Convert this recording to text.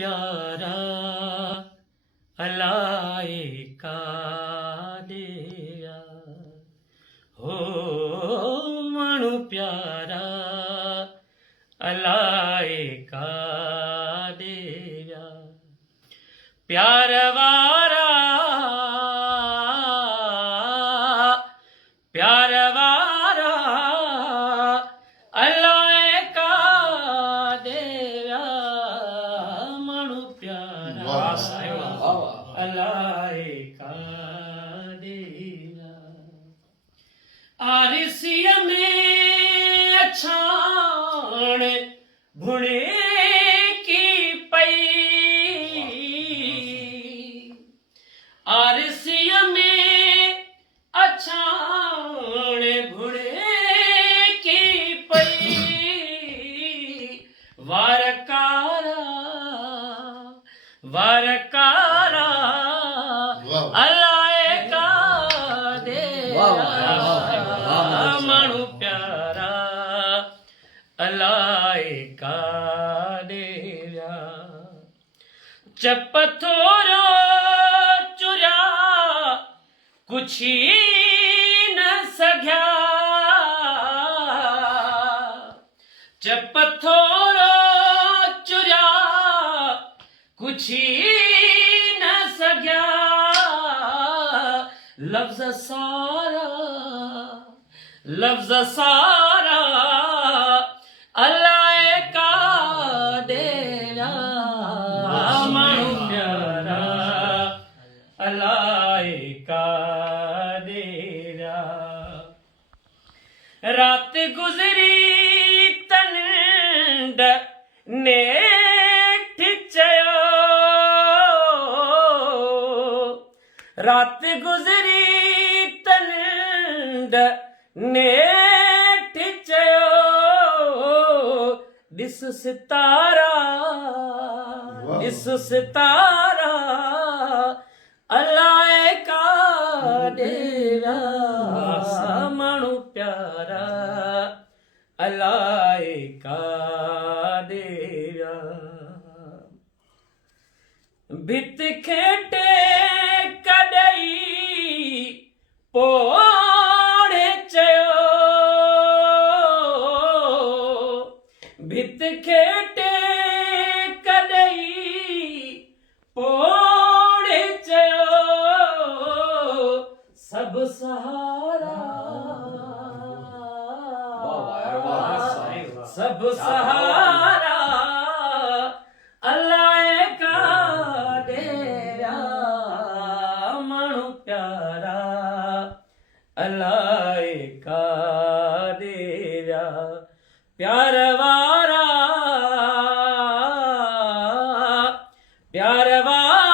प्यारा अलाए का देया हो मणु प्यारा अलाए का देया प्यार वारा प्यार वारा अलाए का देया मणु प्यारा अलाए का देया आरसिया में अछाण भुणे की पई आरसिया में अछाण भुणे की पई वारकारा वारकारा अलाए का देया मणु प्यारा अलाए का देया चपथोरो चुरा कुछ ही न सघ्या चपथोरो चुरा कुछ ही न सघ्या लफ्ज सारा अलाए का देया मणु प्यारा अलाए का देया रात गुजरी तन नेठ चयो रात गुजरी तन नेठ चयो ॾिस सितारा अलाए का देया मणु प्यारा अलाए का देया भित खेटे कॾई पोड़े चयो भित खेटे कॾई पोड़े चयो सब सहारा सब सहारा अलाए का देया मणु प्यारा अलाए का देया प्यार वारा प्यार वारा